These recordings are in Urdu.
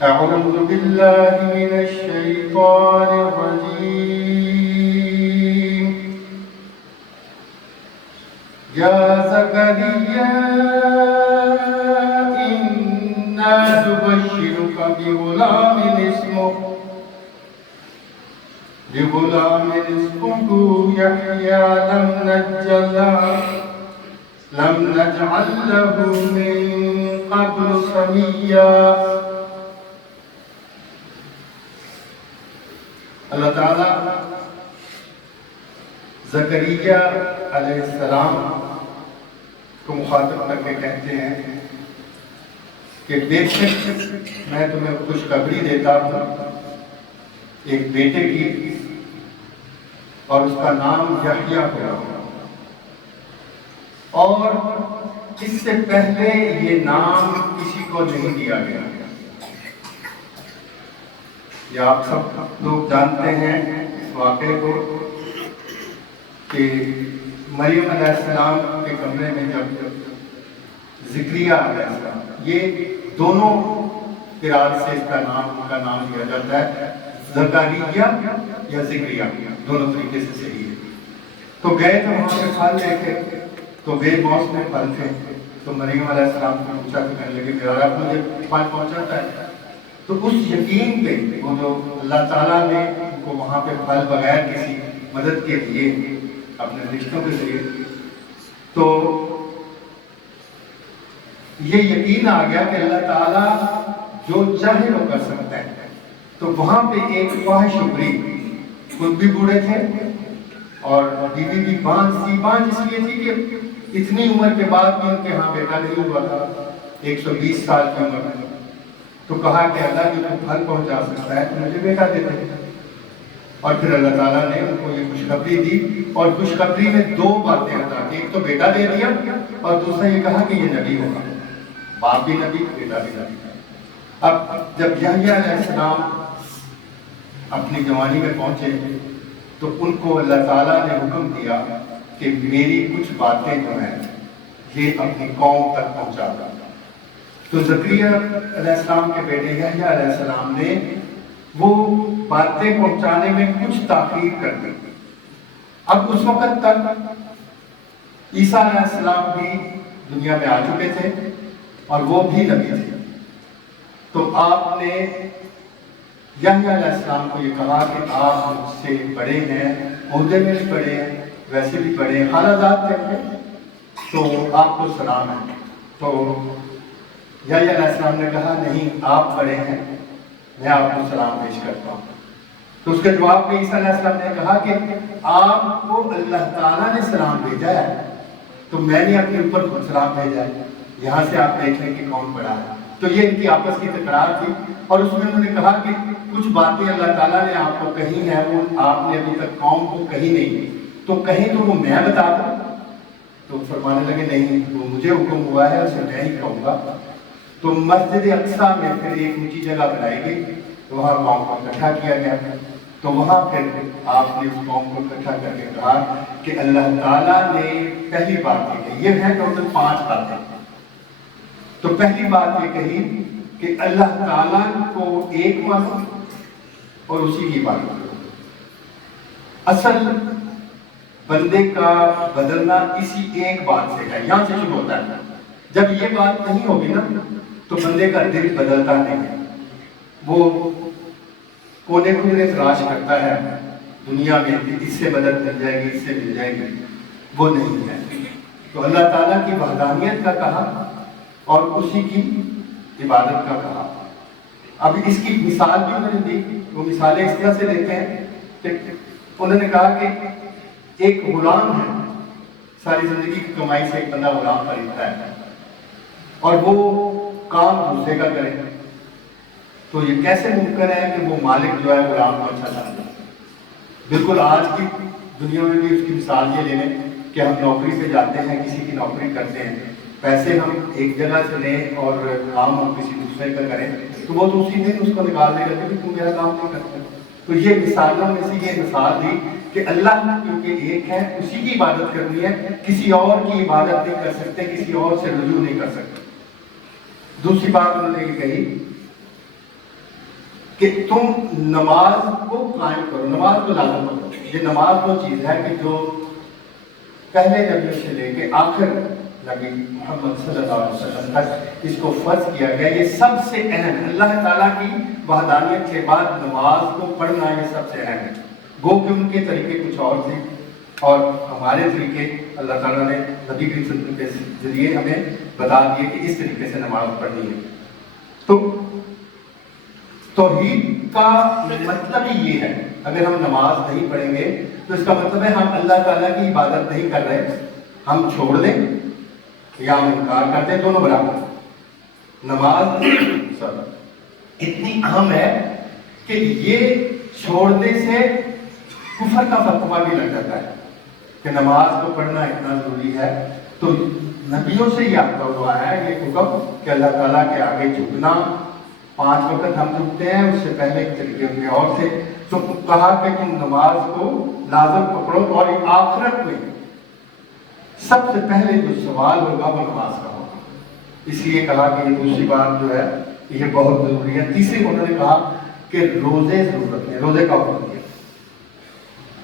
أعوذ بالله من الشيطان الرجيم. يا زكريا إنا نبشرك بغلام اسمه يحيى لم نجعل له من قبل سميا. اللہ تعالیٰ زکریا علیہ السلام کو مخاطب کر کے کہتے ہیں کہ بے شک میں تمہیں خوشخبری دیتا ہوں ایک بیٹے کی، اور اس کا نام یحییٰ ہوگا، اور اس سے پہلے یہ نام کسی کو نہیں دیا گیا. یہ آپ سب لوگ جانتے ہیں اس واقعے کو کہ مریم علیہ السلام کے کمرے میں جب زکریا علیہ السلام، یہ دونوں قرات سے ان کا نام لیا جاتا ہے، زکریا یا زکریا، دونوں طریقے سے صحیح ہے. تو گئے تو وہاں پہ پھل دیکھے تو بے موسم پھل تھے. تو مریم علیہ السلام کو پوچھا کہ کہنے لگے میرا رب مجھے پھل پہنچاتا ہے. تو اس یقین پہ وہ جو اللہ تعالیٰ نے ان کو وہاں پہ پھل بغیر کسی مدد کے دیے اپنے رشتوں کے ذریعے، تو یہ یقین آ گیا کہ اللہ تعالیٰ جو چاہے وہ کر سکتا ہے. تو وہاں پہ ایک خواہش ابھری، خود بھی بوڑھے تھے اور بیوی بھی بانجھ اس لیے تھی کہ اتنی عمر کے بعد بھی ان کے ہاں بیٹا نہیں ہوا تھا، 120 سال کی عمر میں. تو کہا کہ اللہ جو تم پھل پہنچا سکتا ہے تو مجھے بیٹا دے دے. اور پھر اللہ تعالیٰ نے ان کو یہ خوشخبری دی، اور خوشخبری میں دو باتیں عطا کی، ایک تو بیٹا دے دیا اور دوسرا یہ کہا کہ یہ نبی ہوگا، باپ بھی نبی بیٹا بھی نبی. اب جب یحییٰ علیہ السلام اپنی جوانی میں پہنچے تو ان کو اللہ تعالیٰ نے حکم دیا کہ میری کچھ باتیں جو ہیں یہ اپنی قوم تک پہنچا دو. تو زکریا علیہ السلام کے بیٹے یحییٰ علیہ السلام نے وہ باتیں پہنچانے میں کچھ تاخیر کر دی. اب اس وقت تک عیسیٰ علیہ السلام بھی دنیا میں آ چکے تھے اور وہ بھی نبی تھے. تو آپ نے یحییٰ علیہ السلام کو یہ کہا کہ آپ مجھ سے بڑے ہیں، عہدے میں بھی بڑے ہیں، ویسے بھی بڑے ہیں، خالہ زاد تھے، تو آپ کو سلام ہے. تو یحییٰ علیہ السلام نے کہا نہیں، آپ بڑے ہیں، میں آپ کو سلام پیش کرتا ہوں. تو اس کے جواب میں عیسیٰ علیہ السلام نے کہا کہ آپ کو اللہ تعالیٰ نے سلام بھیجا ہے تو میں نے اپنے اوپر خود سلام بھیجا ہے. یہاں سے آپ دیکھ لیں کہ کون بڑا ہے. تو یہ ان کی آپس کی تکرار تھی، اور اس میں انہوں نے کہا کہ کچھ باتیں اللہ تعالیٰ نے آپ کو کہی ہیں وہ آپ نے ابھی تک قوم کو کہی نہیں، تو کہیں تو وہ میں بتا دوں. تو فرمانے لگے نہیں، وہ مجھے حکم ہوا ہے اسے میں ہی کہوں گا. تو مسجد اقصیٰ میں پھر ایک اونچی جگہ بنائی گئی، تو وہاں قوم کو اکٹھا کیا گیا. تو وہاں پھر آپ نے اس قوم کو اکٹھا کر کے کہا کہ اللہ تعالیٰ نے پہلی بات یہ کہی، یہ ہیں ٹوٹل 5 باتیں. تو پہلی بات یہ کہی کہ اللہ تعالیٰ کو ایک مانو اور اسی کی عبادت کرو. اصل بندے کا بدلنا اسی ایک بات سے ہے، یہاں سے شروع ہوتا ہے. جب یہ بات نہیں ہوگی نا تو بندے کا دل بدلتا نہیں ہے. وہ کونے کونے تلاش کرتا ہے دنیا میں، اس سے مدد مل جائے گی، اس سے مل جائے گی، وہ نہیں ہے. تو اللہ تعالیٰ کی وحدانیت کا کہا اور اسی کی عبادت کا کہا. اب اس کی مثال بھی انہوں نے دی. وہ مثالیں اس طرح سے دیتے ہیں کہ انہوں نے کہا کہ ایک غلام ہے، ساری زندگی کی کمائی سے ایک بندہ غلام خریدتا ہے اور وہ کام دوسرے کا کرے، تو یہ کیسے ممکن ہے کہ وہ مالک جو ہے غلام کو اچھا سمجھے؟ بالکل آج کی دنیا میں بھی اس کی مثال یہ لے لیں کہ ہم نوکری پہ جاتے ہیں، کسی کی نوکری کرتے ہیں، پیسے ہم ایک جگہ سے لیں اور کام ہم کسی دوسرے کا کریں تو وہ تو اسی دن اس کو نکال دے گا کہ تم میرا کام نہیں کرتے. تو یہ مثالوں میں سے یہ مثال دی کہ اللہ کیونکہ ایک ہے، اسی کی عبادت کرنی ہے، کسی اور کی عبادت نہیں کر سکتے، کسی اور سے رجوع نہیں کر سکتے. دوسری بات انہوں نے یہ کہی کہ تم نماز کو قائم کرو، نماز کو لازم کرو۔ یہ نماز وہ چیز ہے کہ جو پہلے نبیوں سے لے کے آخر نبی محمد صلی اللہ علیہ وسلم تک اس کو فرض کیا گیا۔ یہ سب سے اہم، اللہ تعالیٰ کی وحدانیت کے بعد نماز کو پڑھنا یہ سب سے اہم ہے۔ گو کہ ان کے طریقے کچھ اور تھے اور ہمارے طریقے اللہ تعالیٰ نے نبی کی سنت کے ذریعے ہمیں بتا دیے کہ اس طریقے سے نماز پڑھنی ہے۔ تو توحید کا مطلب ہی یہ ہے، اگر ہم نماز نہیں پڑھیں گے تو اس کا مطلب ہے ہم اللہ تعالیٰ کی عبادت نہیں کر رہے، ہم چھوڑ دیں یا ہم انکار کر دیں، دونوں برابر۔ نماز اتنی اہم ہے کہ یہ چھوڑنے سے کفر کا فتویٰ بھی لگ جاتا ہے کہ نماز کو پڑھنا اتنا ضروری ہے۔ تو نبیوں سے یہ آتا ہوا ہے یہ حکم کہ اللہ تعالیٰ کے آگے جھکنا، 5 وقت ہم جھکتے ہیں، اس سے پہلے ایک طریقے ان کے اور تھے، تو کہا کہ تم نماز کو لازم پکڑو، اور آخرت میں سب سے پہلے جو سوال ہوگا وہ نماز کا ہوگا۔ اس لیے کہا کہ یہ دوسری بات جو ہے یہ بہت ضروری ہے۔ تیسری انہوں نے کہا کہ روزے ضرورت ہے، روزے کا حکم دیا۔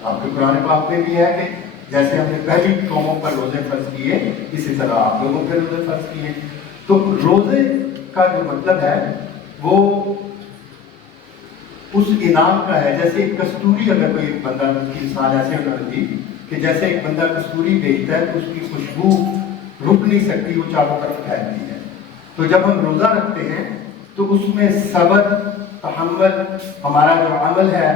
آپ کے قرآن پاک میں بھی ہے کہ جیسے ہم نے پہلی قوموں پر روزے فرض کیے، اسی طرح آپ لوگوں پہ روزے فرض کیے۔ تو روزے کا جو مطلب ہے وہ اس انعام کا ہے، جیسے ایک کستوری، اگر کوئی بندہ انسان ایسے ہونا دی کہ جیسے ایک بندہ کستوری بیچتا ہے تو اس کی خوشبو رک نہیں سکتی، وہ چاروں طرف پھیلتی ہے۔ تو جب ہم روزہ رکھتے ہیں تو اس میں صبر، تحمل، ہمارا جو عمل ہے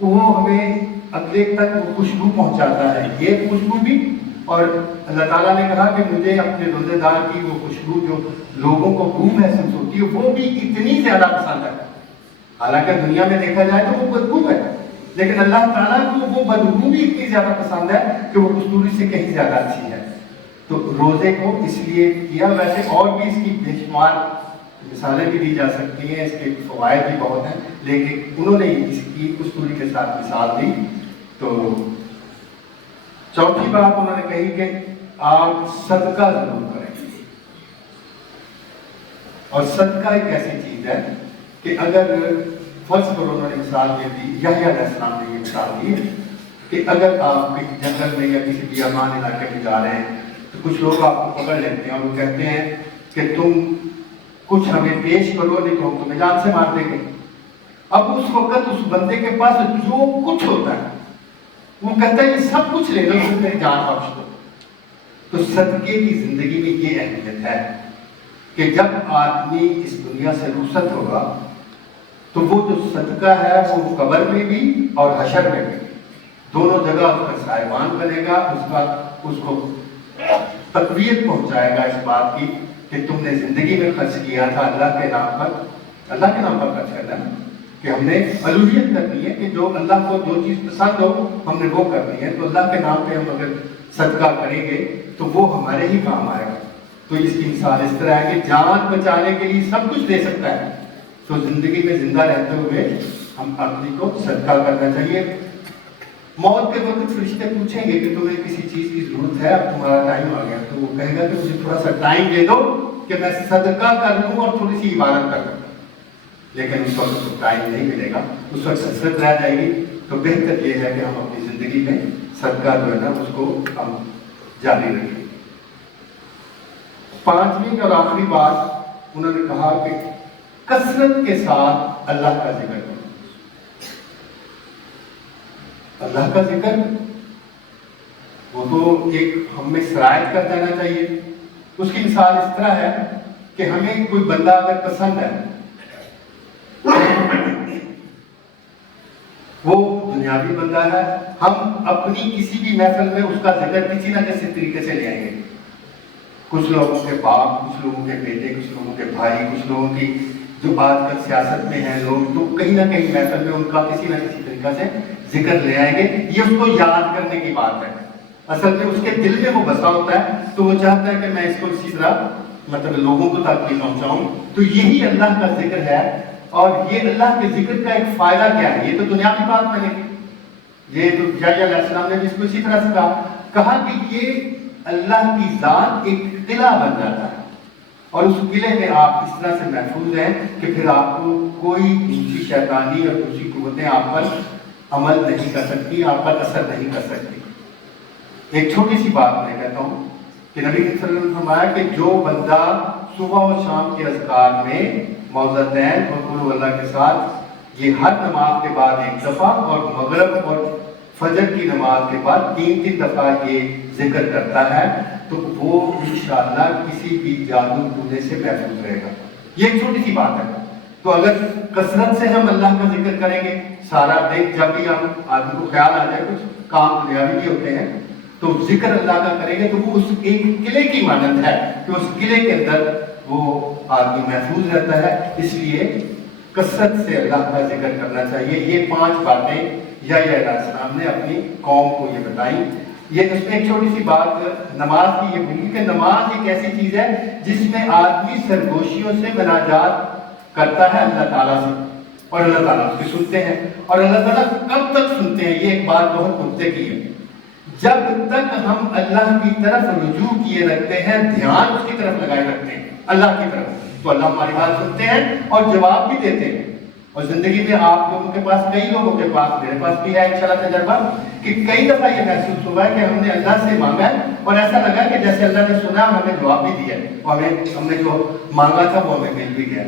وہ ہمیں اگلے تک وہ خوشبو پہنچاتا ہے، یہ خوشبو بھی۔ اور اللہ تعالیٰ نے کہا کہ مجھے اپنے روزے دار کی وہ خوشبو جو لوگوں کو بو محسوس ہوتی ہے وہ بھی اتنی زیادہ پسند ہے۔ حالانکہ دنیا میں دیکھا جائے تو وہ بدبو ہے، لیکن اللہ تعالیٰ کو وہ بدبو بھی اتنی زیادہ پسند ہے کہ وہ کستوری سے کہیں زیادہ اچھی ہے۔ تو روزے کو اس لیے کیا، ویسے اور بھی اس کی بے شمار مثالیں بھی دی جا سکتی ہیں، اس کے فوائد بھی بہت ہیں، لیکن انہوں نے اس کی کستوری کے ساتھ مثال دی۔ تو چوتھی بات انہوں نے کہی کہ آپ صدقہ ضرور کریں، اور صدقہ ایک ایسی چیز ہے کہ اگر فرض کرو، انہوں نے مثال دے دی، یحییٰ علیہ السلام نے یہ مثال دی کہ اگر آپ کسی جنگل میں یا کسی بیابان علاقے میں جا رہے ہیں تو کچھ لوگ آپ کو پکڑ لیتے ہیں اور وہ کہتے ہیں کہ تم کچھ ہمیں پیش کرو نہیں تو ہم تمہیں جان سے مار دیں گے۔ اب اس وقت اس بندے کے پاس جو کچھ ہوتا ہے وہ کہتا ہے یہ سب کچھ لے لو، پھر میری جان بخش دو۔ تو صدقے کی زندگی میں یہ اہمیت ہے کہ جب آدمی اس دنیا سے رخصت ہوگا تو وہ جو صدقہ ہے وہ قبر میں بھی اور حشر میں بھی، دونوں جگہ اس کا سائبان بنے گا، اس کو تقویت پہنچائے گا اس بات کی کہ تم نے زندگی میں خرچ کیا تھا اللہ کے نام پر، اللہ کے نام پر خرچ کرنا، کہ ہم نے الوہیت کرنی ہے کہ جو اللہ کو جو چیز پسند ہو ہم نے وہ کرنی ہے۔ تو اللہ کے نام پہ ہم اگر صدقہ کریں گے تو وہ ہمارے ہی کام آئے گا۔ تو اس کی مثال اس طرح ہے کہ جان بچانے کے لیے سب کچھ دے سکتا ہے، تو زندگی میں زندہ رہتے ہوئے ہم اپنی کو صدقہ کرنا چاہیے۔ موت کے وقت فرشتے پوچھیں گے کہ تمہیں کسی چیز کی ضرورت ہے، اب تمہارا ٹائم آ گیا، تو وہ کہے گا کہ مجھے تھوڑا سا ٹائم دے دو کہ میں صدقہ کر لوں اور تھوڑی سی عبادت کر لوں، لیکن اس وقت تو ٹائم نہیں ملے گا، اس وقت حسرت رہ جائے گی۔ تو بہتر یہ ہے کہ ہم اپنی زندگی میں صدقہ جو ہے نا اس کو ہم جاری رکھیں۔ پانچویں اور آخری بات انہوں نے کہا کہ کثرت کے ساتھ اللہ کا ذکر کرو۔ اللہ کا ذکر وہ تو ایک ہم میں شرائط کر دینا چاہیے۔ اس کی مثال اس طرح ہے کہ ہمیں کوئی بندہ اگر پسند ہے، وہ دنیاوی بندہ ہے، ہم اپنی کسی بھی محفل میں اس کا ذکر کسی نہ کسی طریقے سے لے آئیں گے۔ کچھ لوگوں کے باپ، کچھ لوگوں کے بیٹے، کچھ لوگوں کے بھائی، کچھ لوگوں کی جو آج کل سیاست میں ہیں لوگ، تو کہیں نہ کہیں محفل میں ان کا کسی نہ کسی طریقہ سے ذکر لے آئیں گے۔ یہ اس کو یاد کرنے کی بات ہے، اصل میں اس کے دل میں وہ بسا ہوتا ہے، تو وہ چاہتا ہے کہ میں اس کو اسی طرح مطلب لوگوں کو تک بھی پہنچاؤں۔ تو یہی اللہ کا ذکر ہے، اور یہ اللہ کے ذکر کا ایک فائدہ کیا ہے؟ یہ تو دنیاوی بات میں نہیں، یہ تو یحییٰ علیہ السلام نے بھی اس کو اسی طرح سے کہا کہ یہ اللہ کی ذات ایک قلعہ بن جاتا ہے، اور اس قلعے میں آپ اس طرح سے محفوظ ہیں کہ پھر آپ کو کوئی دوسری شیطانی اور دوسری قوتیں آپ پر عمل نہیں کر سکتی، آپ پر اثر نہیں کر سکتی۔ ایک چھوٹی سی بات میں کہتا ہوں کہ نبی صلی اللہ علیہ وسلم نے فرمایا کہ جو بندہ صبح و شام کے اذکار میں معوذتین اور قل اللہ کے ساتھ یہ ہر نماز کے بعد ایک دفعہ اور مغرب اور فجر کی نماز کے بعد 3 دفعہ یہ ذکر کرتا ہے تو وہ انشاءاللہ کسی بھی جادو ٹونے سے محفوظ رہے گا۔ یہ ایک چھوٹی سی بات ہے۔ تو اگر کثرت سے ہم اللہ کا ذکر کریں گے سارا دن، جب بھی ہم آدمی کو خیال آ جائے کچھ کام دنیاوی بھی ہوتے ہیں تو ذکر اللہ کا کریں گے تو وہ اس ایک قلعے کی مانند ہے کہ اس قلعے کے اندر وہ آدمی محفوظ رہتا ہے۔ اس لیے کثرت سے اللہ کا ذکر کرنا چاہیے۔ یہ 5 باتیں یحییٰ علیہ السلام نے اپنی قوم کو یہ بتائیں۔ یہ اس میں ایک چھوٹی سی بات نماز کی یہ بولی کہ نماز ایک ایسی چیز ہے جس میں آدمی سرگوشیوں سے مناجات کرتا ہے اللہ تعالیٰ سے، اور اللہ تعالیٰ اس کی سنتے ہیں۔ اور اللہ تعالیٰ کب تک سنتے ہیں؟ یہ ایک بات بہت نقطے کی ہے۔ جب تک ہم اللہ کی طرف رجوع کیے رکھتے ہیں، دھیان اس کی طرف لگائے رکھتے ہیں اللہ کی طرف، تو اللہ ہماری بات سنتے ہیں اور جواب بھی دیتے ہیں۔ اور زندگی میں آپ لوگوں کے پاس، کئی لوگوں کے پاس، میرے پاس بھی ہے انشاءاللہ تجربہ کہ کئی دفعہ یہ محسوس ہوا ہے کہ ہم نے اللہ سے مانگا ہے اور ایسا لگا کہ جیسے اللہ نے سنا اور ہمیں جواب بھی دیا ہے اور ہم نے جو مانگا تھا وہ ہمیں مل بھی گیا۔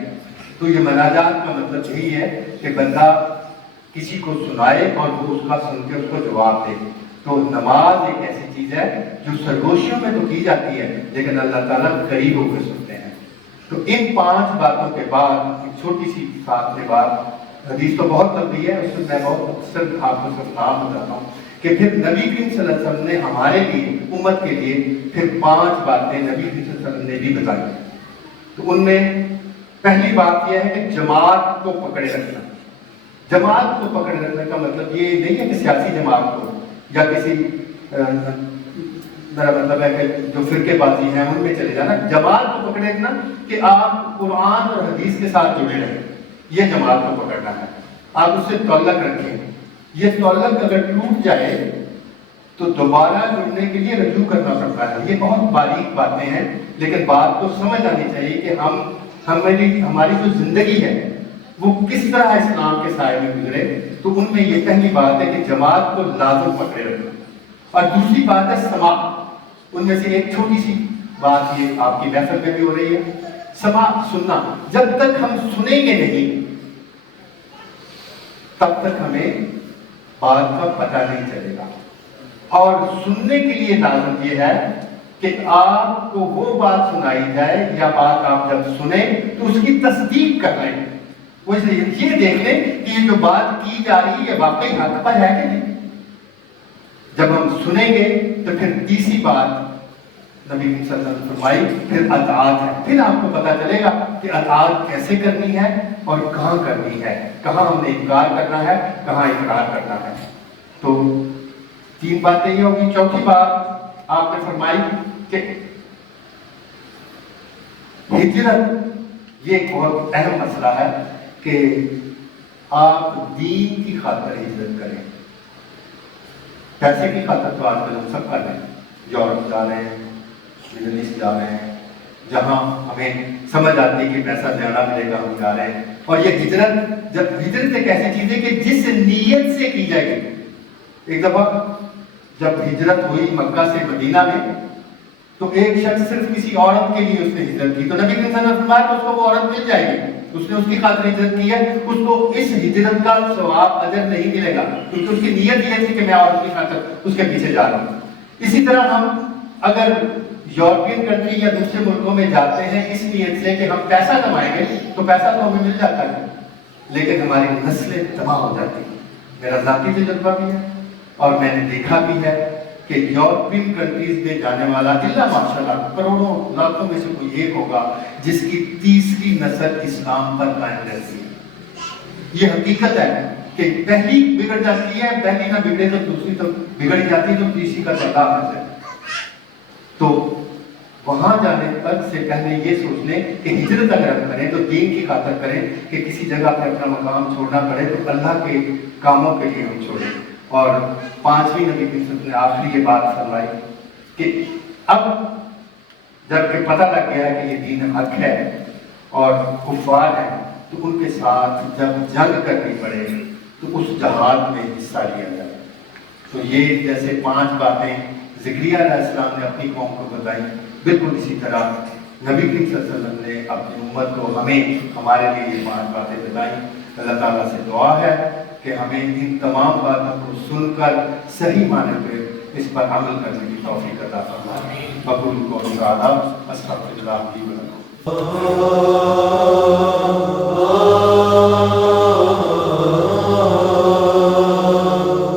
تو یہ مناجات کا مطلب یہی ہے کہ بندہ کسی کو سنائے اور وہ اس کا سن کے اس کو جواب دے۔ تو نماز ایک ایسی چیز ہے جو سرگوشیوں میں تو کی جاتی ہے لیکن اللہ تعالیٰ قریب ہو کے سنتے ہیں۔ تو ان 5 باتوں کے بعد ایک چھوٹی سی ساتھ میں بات، حدیث تو بہت لمبی ہے، اس میں میں بہت مختصر آپ کو سب نام بتاتا ہوں کہ پھر نبی کریم صلی اللہ علیہ وسلم نے ہمارے لیے، امت کے لیے پھر 5 باتیں نبی کریم صلی اللہ علیہ وسلم نے بھی بتائی۔ تو ان میں پہلی بات یہ ہے کہ جماعت کو پکڑے رکھنا۔ جماعت کو پکڑے رکھنے کا مطلب یہ نہیں ہے کہ سیاسی جماعت کو یا کسی میرا مطلب ہے کہ جو فرقے بازی ہیں ان میں چلے جانا۔ جماعت کو پکڑے رکھنا کہ آپ قرآن اور حدیث کے ساتھ جڑے رہیں، یہ جماعت کو پکڑنا ہے۔ آپ اس سے تعلق رکھیں۔ یہ تعلق اگر ٹوٹ جائے تو دوبارہ جڑنے کے لیے رجوع کرنا پڑتا ہے۔ یہ بہت باریک باتیں ہیں لیکن بات کو سمجھ آنی چاہیے کہ ہماری جو زندگی ہے وہ کس طرح اسلام کے سائے میں گزرے۔ تو ان میں یہ پہلی بات ہے کہ جماعت کو لازم پکڑے رکھنا، اور دوسری بات ہے سماع۔ ان میں سے ایک چھوٹی سی بات یہ آپ کی محفل میں بھی ہو رہی ہے، سماع، سننا۔ جب تک ہم سنیں گے نہیں تب تک ہمیں بات کا پتہ نہیں چلے گا۔ اور سننے کے لیے لازم یہ ہے کہ آپ کو وہ بات سنائی جائے یا بات آپ جب سنیں تو اس کی تصدیق کر لیں، وہ یہ دیکھ لیں کہ یہ جو بات کی جا رہی ہے یہ واقعی حق پر ہے کہ نہیں۔ جب ہم سنیں گے تو پھر تیسری بات نبی صلی اللہ علیہ وسلم نے فرمائی پھر اطاعت ہے۔ پھر آپ کو پتہ چلے گا کہ اطاعت کیسے کرنی ہے اور کہاں کرنی ہے، کہاں ہم نے انکار کرنا ہے، کہاں اقرار کرنا ہے۔ تو 3 باتیں یہ ہوگی۔ چوتھی بات آپ نے فرمائی کہ ہجرت، یہ ایک بہت اہم مسئلہ ہے کہ آپ دین کی خاطر ہجرت کریں۔ پیسے کی خاطر تو آج کل ہم سب کر رہے ہیں، یورپ جا رہے ہیں، مڈل ایسٹ جا رہے ہیں، جہاں ہمیں سمجھ آتی ہے کہ پیسہ زیادہ ملے گا ہم جا رہے ہیں۔ اور یہ ہجرت، جب ہجرت ایک ایسی چیز ہے کہ جس نیت سے کی جائے گی۔ ایک دفعہ جب ہجرت ہوئی مکہ سے مدینہ میں تو ایک شخص صرف کسی عورت کے لیے اس نے ہجرت کی، تو نبی صلی اللہ علیہ وسلم نے فرمایا کہ اس کو وہ عورت مل جائے گی، اس نے اس کی خاطر ہجرت کی ہے، اس کو اس ہجرت کا ثواب اجر نہیں ملے گا کیونکہ اس کی نیت یہ تھی کہ میں عورت کی خاطر اس کے پیچھے جا رہا ہوں۔ اسی طرح ہم اگر یورپین کنٹری یا دوسرے ملکوں میں جاتے ہیں اس نیت سے کہ ہم پیسہ کمائیں گے تو پیسہ تو ہمیں مل جاتا ہے لیکن ہماری نسلیں تباہ ہو جاتی ہیں۔ میرا ذاتی تجربہ بھی ہے اور میں نے دیکھا بھی ہے کہ یورپین کنٹریز میں جانے والا الا ماشاءاللہ کروڑوں لاکھوں میں سے کوئی ایک ہوگا جس کی تیسری نسل اسلام پر قائم رہتی ہے۔ یہ حقیقت ہے کہ پہلی بگڑ جاتی ہے، پہلی نہ بگڑے تو دوسری تو بگڑ جاتی ہے، تو تیسری کا تدارک ہے۔ تو وہاں جانے پر سے پہلے یہ سوچ لیں کہ ہجرت اگر ہم کریں تو دین کی خاطر کریں کہ کسی جگہ پہ اپنا مقام چھوڑنا پڑے تو اللہ کے کاموں کے لیے ہم چھوڑیں۔ اور 5ویں نبی کی سنت نے آخری یہ بات فرمائی کہ اب جبکہ پتہ لگ گیا کہ یہ دین حق ہے اور کفار ہے، تو ان کے ساتھ جب جنگ کرنی پڑے تو اس جہاد میں حصہ لیا جائے۔ تو یہ جیسے 5 باتیں زکریا علیہ السلام نے اپنی قوم کو بتائی، بالکل اسی طرح نبی کریم صلی اللہ علیہ وسلم نے اپنی امت کو ہمارے لیے یہ 5 باتیں بتائیں۔ اللہ تعالیٰ سے دعا ہے کہ ہمیں ان تمام باتوں کو سن کر صحیح معنی پہ اس پر عمل کرنے کی توفیق عطا فرمائے۔ بقول قولی ھذا استغفر اللہ لی و لکم۔